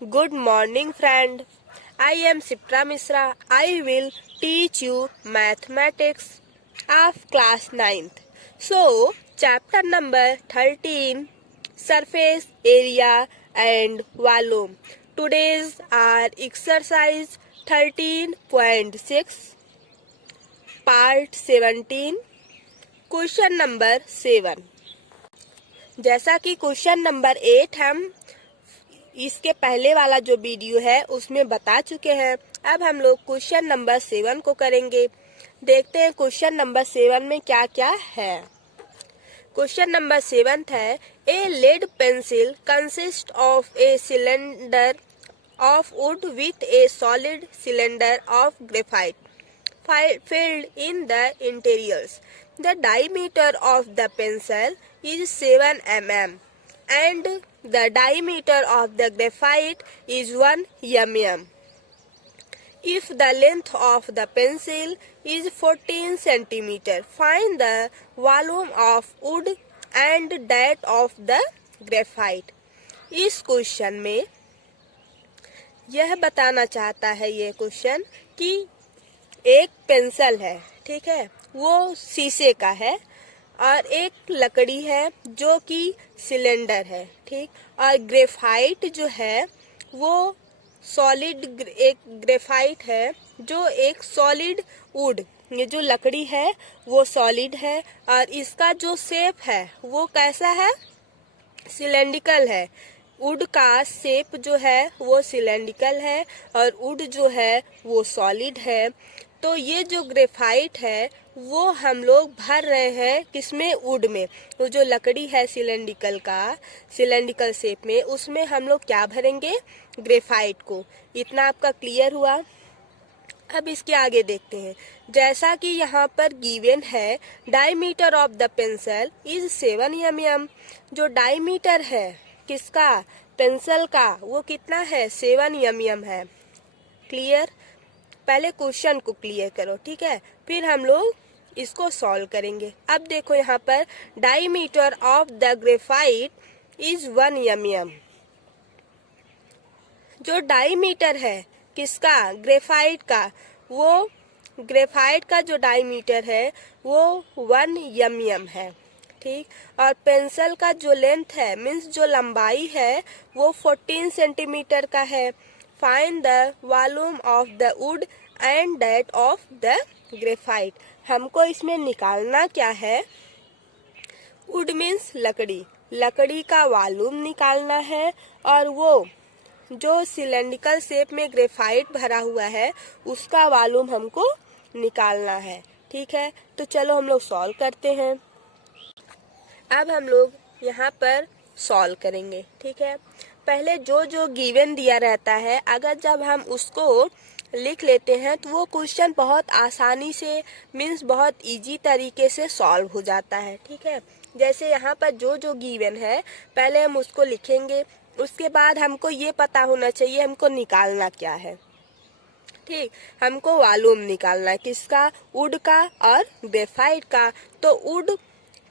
Good morning, friend. I am Sipra Misra. I will teach you mathematics of class 9th. So, chapter number 13, surface area and volume. Today's our exercise 13.6, part 17, question number 7। जैसा कि question number 8 हम इसके पहले वाला जो video है उसमें बता चुके हैं। अब हम लोग क्वेश्चन नंबर 7 को करेंगे। देखते हैं क्वेश्चन नंबर 7 में क्या क्या है। क्वेश्चन नंबर 7 है, a lead pencil consist of a cylinder of wood with a solid cylinder of graphite filled in the interiors. The diameter of the pencil is 7 mm and the diameter of the graphite is 1 mm. If the length of the pencil is 14 cm, find the volume of wood and that of the graphite. इस question में यह बताना चाहता है ये question कि एक pencil है, ठीक है, वो शीशे का है और एक लकड़ी है जो कि सिलेंडर है, ठीक, और ग्रेफाइट जो है वो सॉलिड एक ग्रेफाइट है जो एक सॉलिड वुड, ये जो लकड़ी है वो सॉलिड है और इसका जो शेप है वो कैसा है, सिलेंड्रिकल है। वुड का शेप जो है वो सिलेंड्रिकल है और वुड जो है वो सॉलिड है। तो ये जो ग्रेफाइट है वो हम लोग भर रहे हैं किसमें, वुड में। वो जो लकड़ी है सिलेंड्रिकल का, सिलेंड्रिकल शेप में, उसमें हम लोग क्या भरेंगे, ग्रेफाइट को। इतना आपका क्लियर हुआ। अब इसके आगे देखते हैं। जैसा कि यहाँ पर गिवन है, diameter of the pencil is 7 mm। जो डायमीटर है किसका, पेंसिल का, वो कितना है, 7 mm है। क्लियर। पहले क्वेश्चन को क्लियर करो, ठीक है, फिर हम लोग इसको सॉल्व करेंगे। अब देखो यहाँ पर diameter of the graphite is 1 mm। जो डायमीटर है किसका, ग्रेफाइट का, वो ग्रेफाइट का जो डायमीटर है वो 1 mm है, ठीक। और पेंसिल का जो लेंथ है, मीन्स जो लंबाई है, वो 14 सेंटीमीटर का है। Find the volume of the wood and that of the graphite. हमको इसमें निकालना क्या है, वुड मीन्स लकड़ी, लकड़ी का वॉल्यूम निकालना है और वो जो सिलेंड्रिकल शेप में ग्रेफाइट भरा हुआ है उसका वॉल्यूम हमको निकालना है, ठीक है। तो चलो हम लोग सॉल्व करते हैं। अब हम लोग यहाँ पर सॉल्व करेंगे, ठीक है। पहले जो जो गिवन दिया रहता है, अगर जब हम उसको लिख लेते हैं तो वो क्वेश्चन बहुत आसानी से, मीन्स बहुत इजी तरीके से सॉल्व हो जाता है, ठीक है। जैसे यहाँ पर जो जो गिवन है पहले हम उसको लिखेंगे, उसके बाद हमको ये पता होना चाहिए हमको निकालना क्या है, ठीक। हमको वॉल्यूम निकालना है किसका, वुड का और ग्रेफाइट का। तो वुड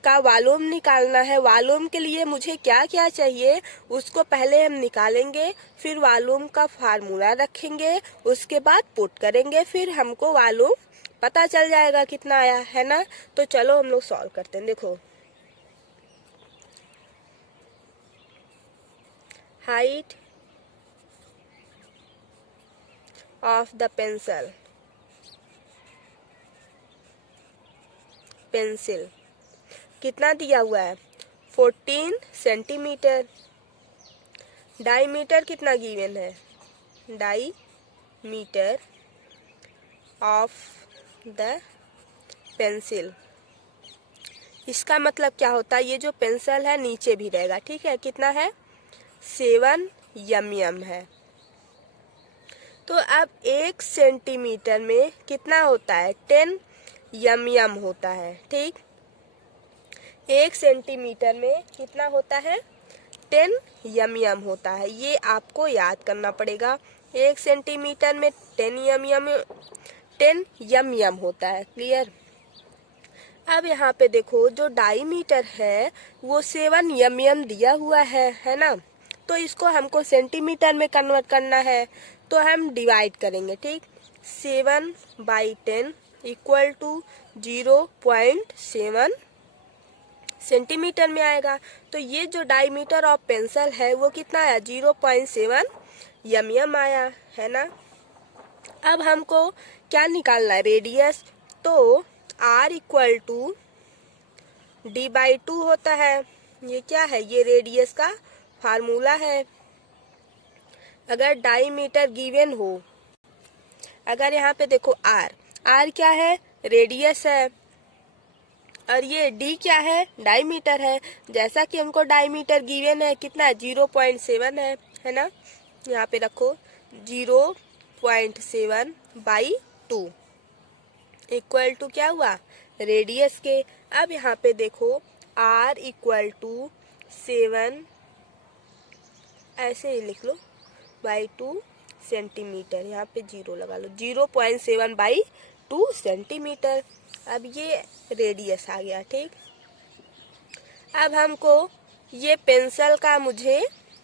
का वॉल्यूम निकालना है। वॉल्यूम के लिए मुझे क्या क्या चाहिए उसको पहले हम निकालेंगे, फिर वॉल्यूम का फार्मूला रखेंगे, उसके बाद पुट करेंगे, फिर हमको वॉल्यूम पता चल जाएगा कितना आया है ना। तो चलो हम लोग सॉल्व करते हैं। देखो, height of the pencil, pencil कितना दिया हुआ है, 14 सेंटीमीटर। डायमीटर कितना गिवन है, डायमीटर ऑफ द पेंसिल। इसका मतलब क्या होता है, ये जो पेंसिल है नीचे भी रहेगा, ठीक है। कितना है, 7 mm है। तो अब 1 सेंटीमीटर में कितना होता है, 10 mm होता है, ठीक। 1 सेंटीमीटर में कितना होता है, 10 mm होता है। ये आपको याद करना पड़ेगा। 1 सेंटीमीटर में 10 mm होता है। क्लियर। अब यहाँ पे देखो, जो डायमीटर है वो 7 mm दिया हुआ है ना। तो इसको हमको सेंटीमीटर में कन्वर्ट करना है, तो हम डिवाइड करेंगे। ठीक, 7/10 इक्वल टू 0.7 सेंटीमीटर में आएगा। तो ये जो डायमीटर ऑफ पेंसिल है वो कितना आया, 0.7 mm आया, है ना। अब हमको क्या निकालना है, रेडियस। तो r इक्वल टू d/2 होता है। ये क्या है, ये रेडियस का फार्मूला है। अगर डायमीटर गिवन हो, अगर यहाँ पे देखो r क्या है, रेडियस है, और ये d क्या है, डायमीटर है। जैसा कि हमको डायमीटर गिवन है कितना है, 0.7 है ना। यहाँ पे रखो 0.7/2 इक्वल टू क्या हुआ, रेडियस के। अब यहाँ पे देखो r इक्वल टू 7, ऐसे ही लिख लो, /2 सेंटीमीटर। यहाँ पे 0 लगा लो, 0.7/2 सेंटीमीटर। अब ये रेडियस आ गया। ठीक, अब हमको ये पेंसिल का,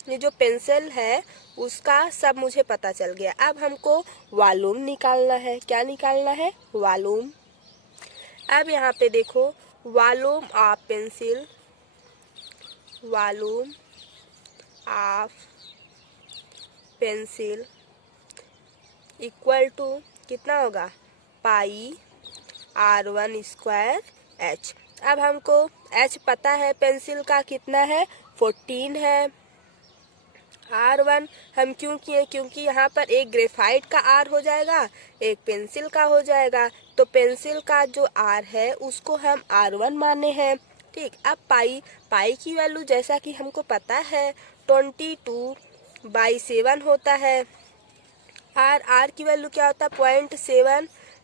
ये जो पेंसिल है उसका सब मुझे पता चल गया। अब हमको वॉल्यूम निकालना है। क्या निकालना है, वॉल्यूम। अब यहाँ पे देखो volume of pencil, volume of pencil equal to कितना होगा, πr1² h। अब हमको h पता है, पेंसिल का कितना है, 14 है। r1 हम क्यों किए, क्योंकि यहाँ पर एक ग्रेफाइट का r हो जाएगा, एक पेंसिल का हो जाएगा। तो पेंसिल का जो r है उसको हम r1 माने हैं। ठीक, अब पाई की वैल्यू जैसा कि हमको पता है 22/7 होता है। r की वैल्यू क्या होता है,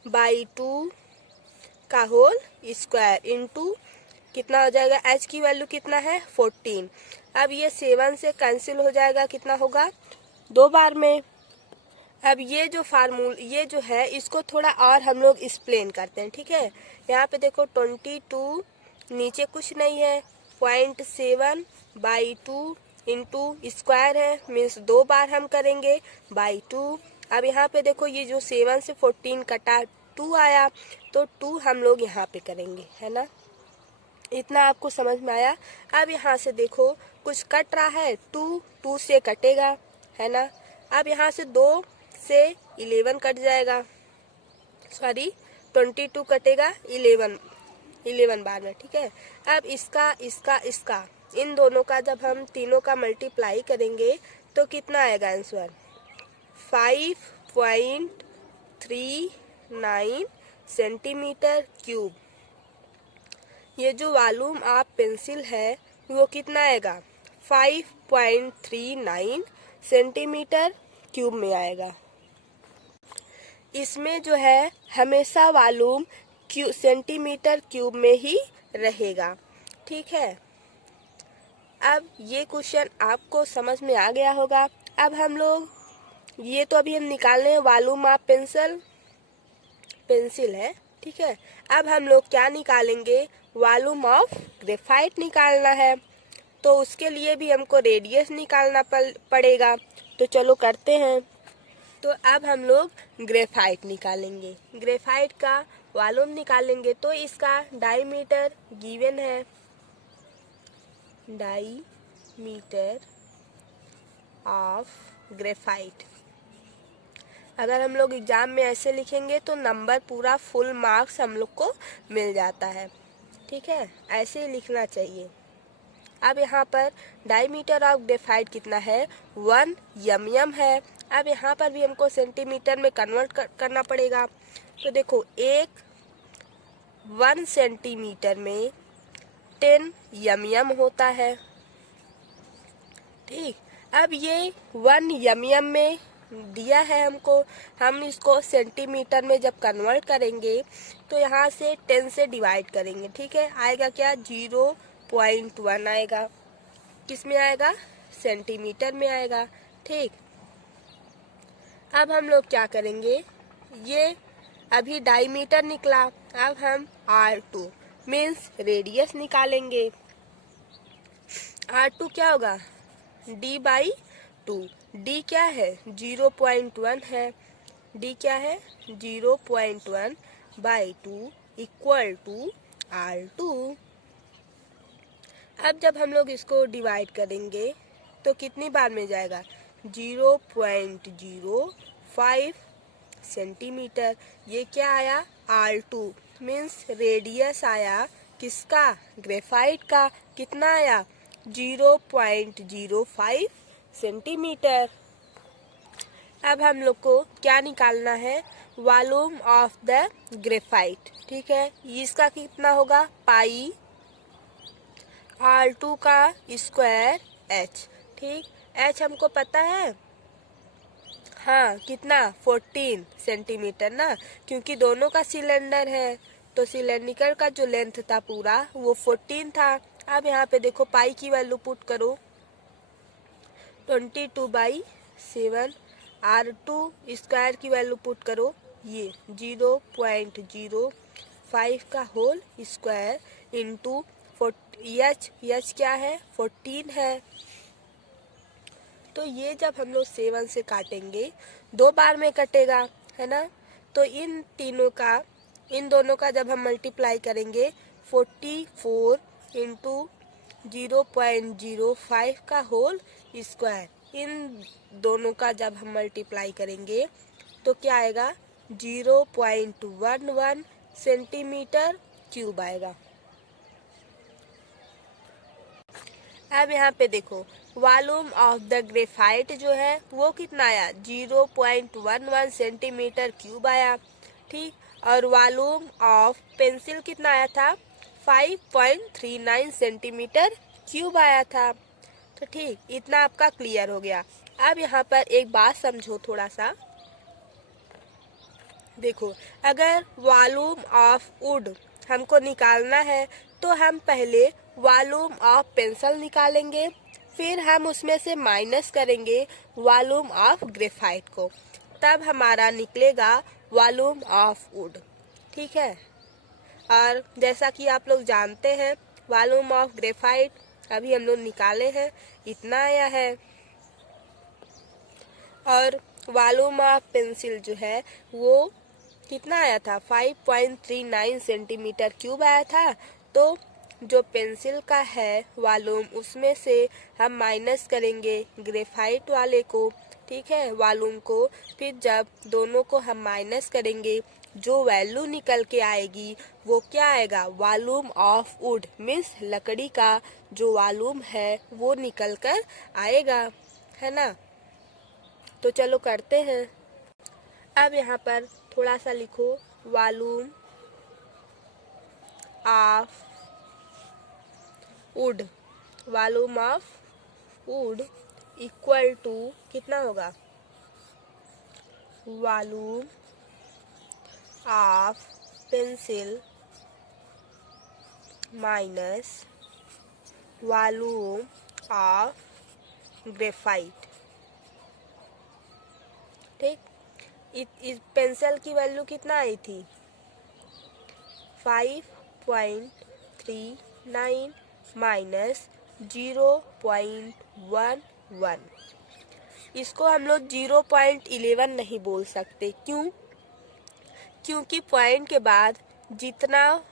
0.7/2 का होल स्क्वायर इंटू कितना हो जाएगा, h की वैल्यू कितना है, 14। अब ये 7 से कैंसिल हो जाएगा, कितना होगा, 2 बार में। अब ये जो है इसको थोड़ा और हम लोग एक्सप्लेन करते हैं। ठीक है, यहाँ पे देखो 22 नीचे कुछ नहीं है, 0.7/2 इंटू स्क्वायर है, मीन्स 2 बार हम करेंगे /2। अब यहाँ पे देखो ये जो 7 से 14 कटा 2 आया, तो 2 हम लोग यहाँ पे करेंगे, है ना। इतना आपको समझ में आया। अब यहाँ से देखो कुछ कट रहा है, 2 से कटेगा, है ना। अब यहाँ से 2 से 11 कट जाएगा, सॉरी 22 कटेगा 11 बार में। ठीक है, अब इसका इन दोनों का जब हम तीनों का मल्टीप्लाई करेंगे तो कितना आएगा आंसर, 5.39 सेंटीमीटर क्यूब। ये जो वॉल्यूम ऑफ पेंसिल है वो कितना आएगा, 5.39 सेंटीमीटर क्यूब में आएगा। इसमें जो है हमेशा वॉल्यूम सेंटीमीटर क्यूब में ही रहेगा। ठीक है, अब ये क्वेश्चन आपको समझ में आ गया होगा। अब हम लोग ये तो अभी हम निकालने हैं वॉल्यूम ऑफ पेंसिल है। ठीक है, अब हम लोग क्या निकालेंगे, वॉल्यूम ऑफ ग्रेफाइट निकालना है। तो उसके लिए भी हमको रेडियस निकालना पड़ेगा। तो चलो करते हैं। तो अब हम लोग ग्रेफाइट निकालेंगे, ग्रेफाइट का वॉल्यूम निकालेंगे। तो इसका डायमीटर गिवन है, डायमीटर ऑफ ग्रेफाइट। अगर हम लोग एग्जाम में ऐसे लिखेंगे तो नंबर पूरा फुल मार्क्स हम लोग को मिल जाता है। ठीक है, ऐसे ही लिखना चाहिए। अब यहाँ पर डायमीटर ऑफ ग्रेफाइट कितना है, 1 mm है। अब यहाँ पर भी हमको सेंटीमीटर में कन्वर्ट करना पड़ेगा। तो देखो 1 सेंटीमीटर में 10 mm होता है। ठीक, अब ये 1 mm में दिया है हमको, हम इसको सेंटीमीटर में जब कन्वर्ट करेंगे तो यहाँ से 10 से डिवाइड करेंगे। ठीक है, आएगा क्या, 0.1 आएगा। किस में आएगा, सेंटीमीटर में आएगा। ठीक, अब हम लोग क्या करेंगे, ये अभी डायमीटर निकला, अब हम R2 मीन्स रेडियस निकालेंगे। R2 क्या होगा, D/2। D क्या है? 0.1 है। D क्या है? 0.1/2 इक्वल टू R2। अब जब हम लोग इसको डिवाइड करेंगे तो कितनी बार में जाएगा? 0.05 सेंटीमीटर। ये क्या आया? R2 मीन्स रेडियस आया किसका? ग्रेफाइट का। कितना आया? 0.05 सेंटीमीटर। अब हम लोग को क्या निकालना है? Volume of the graphite. ठीक है, इसका कितना होगा? पाई R2 का स्क्वायर H। ठीक, H हमको पता है। हाँ, कितना? 14 सेंटीमीटर ना, क्योंकि दोनों का सिलेंडर है तो सिलेंडर का जो लेंथ था पूरा वो 14 था। अब यहाँ पे देखो पाई की वैल्यू पुट करो, 22/7। R2 स्क्वायर की वैल्यू पुट करो, ये 0.05 का होल स्क्वायर इंटू H क्या है? 14 है। तो ये जब हम लोग 7 से काटेंगे 2 बार में कटेगा, है ना। तो इन दोनों का जब हम मल्टीप्लाई करेंगे 44 इंटू 0.05 का होल स्क्वायर, इन दोनों का जब हम मल्टीप्लाई करेंगे तो क्या आएगा? 0.11 सेंटीमीटर क्यूब आएगा। अब यहाँ पे देखो वॉल्यूम ऑफ द ग्रेफाइट जो है वो कितना आया? 0.11 सेंटीमीटर क्यूब आया। ठीक, और वॉल्यूम ऑफ पेंसिल कितना आया था? 5.39 सेंटीमीटर क्यूब आया था। तो ठीक, इतना आपका क्लियर हो गया। अब यहाँ पर एक बात समझो थोड़ा सा। देखो, अगर वॉल्यूम ऑफ वुड हमको निकालना है तो हम पहले वॉल्यूम ऑफ पेंसिल निकालेंगे, फिर हम उसमें से माइनस करेंगे वॉल्यूम ऑफ ग्रेफाइट को, तब हमारा निकलेगा वॉल्यूम ऑफ वुड। ठीक है, और जैसा कि आप लोग जानते हैं वॉल्यूम ऑफ ग्रेफाइट अभी हम लोग निकाले हैं, इतना आया है। और वॉल्यूम ऑफ पेंसिल जो है वो कितना आया था? 5.39 सेंटीमीटर क्यूब आया था। तो जो पेंसिल का है वॉल्यूम, उसमें से हम माइनस करेंगे ग्रेफाइट वाले को, ठीक है, वॉल्यूम को। फिर जब दोनों को हम माइनस करेंगे जो वैल्यू निकल के आएगी वो क्या आएगा? वॉल्यूम ऑफ वुड मीन्स लकड़ी का जो वॉल्यूम है वो निकल कर आएगा, है ना। तो चलो करते हैं। अब यहाँ पर थोड़ा सा लिखो, volume of wood, volume of wood equal to कितना होगा? Volume of pencil minus volume of graphite. ठीक, इस पेंसिल की वैल्यू कितना आई थी? 5.39 माइनस 0.11। इसको हम लोग 0.11 नहीं बोल सकते। क्यों? क्योंकि पॉइंट के बाद जितना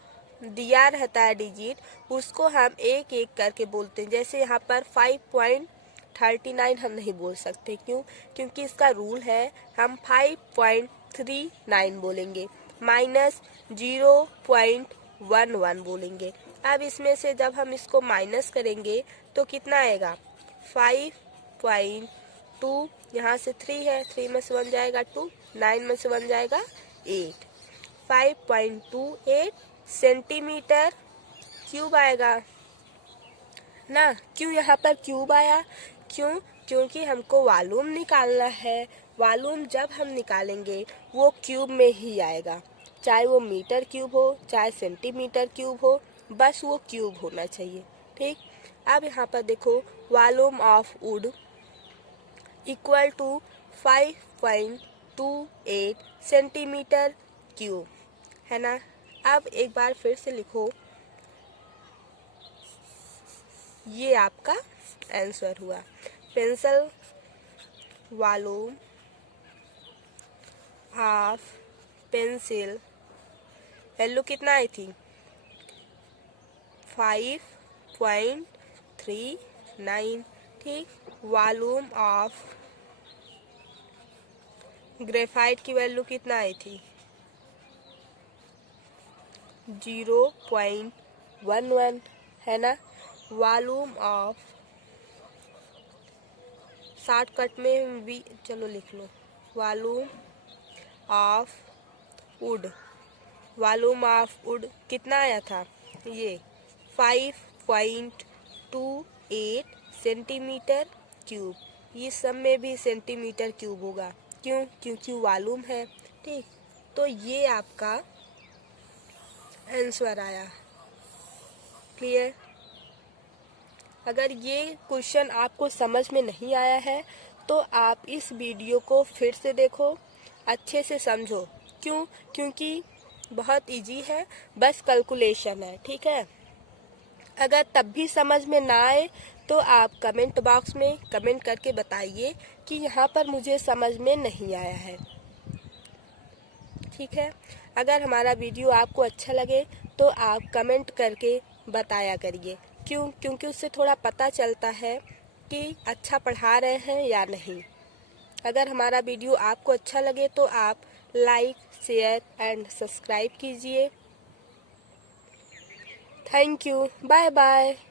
दिया रहता है डिजिट उसको हम एक एक करके बोलते हैं। जैसे यहाँ पर 5.39 हम नहीं बोल सकते। क्यों? क्योंकि इसका रूल है हम 5.39 बोलेंगे, माइनस 0.11 बोलेंगे। अब इसमें से जब हम इसको माइनस करेंगे तो कितना आएगा? 5.2, यहाँ से 3 है, 3 में से 1 जाएगा 2, 9 में से 1 जाएगा 8, 5.28 सेंटीमीटर क्यूब आएगा ना। क्यों यहाँ पर क्यूब आया? क्यों? क्योंकि हमको वॉल्यूम निकालना है। वॉल्यूम जब हम निकालेंगे वो क्यूब में ही आएगा, चाहे वो मीटर क्यूब हो चाहे सेंटीमीटर क्यूब हो, बस वो क्यूब होना चाहिए। ठीक, अब यहाँ पर देखो volume of wood equal to 5.28 centimetre cube, है ना। अब एक बार फिर से लिखो, ये आपका आंसर हुआ। Pencil volume of pencil value कितना आई थी 5.39। ठीक, वॉल्यूम ऑफ ग्रेफाइट की वैल्यू कितना आई थी 0.11 है ना। वॉल्यूम ऑफ शॉर्टकट में भी चलो लिख लो, volume of wood, volume of wood कितना आया था ये 5.28 सेंटीमीटर क्यूब। ये सब में भी सेंटीमीटर क्यूब होगा, क्यों, क्योंकि वॉल्यूम है। ठीक, तो ये आपका आंसर आया। क्लियर। अगर ये क्वेश्चन आपको समझ में नहीं आया है तो आप इस वीडियो को फिर से देखो, अच्छे से समझो। क्यों, क्योंकि बहुत इजी है, बस कैलकुलेशन है। ठीक है, अगर तब भी समझ में ना आए तो आप कमेंट बॉक्स में कमेंट करके बताइए कि यहाँ पर मुझे समझ में नहीं आया है। ठीक है, अगर हमारा वीडियो आपको अच्छा लगे तो आप कमेंट करके बताया करिए। क्यों, क्योंकि उससे थोड़ा पता चलता है कि अच्छा पढ़ा रहे हैं या नहीं। अगर हमारा वीडियो आपको अच्छा लगे तो आप लाइक, शेयर एंड सब्सक्राइब कीजिए। Thank you, bye bye.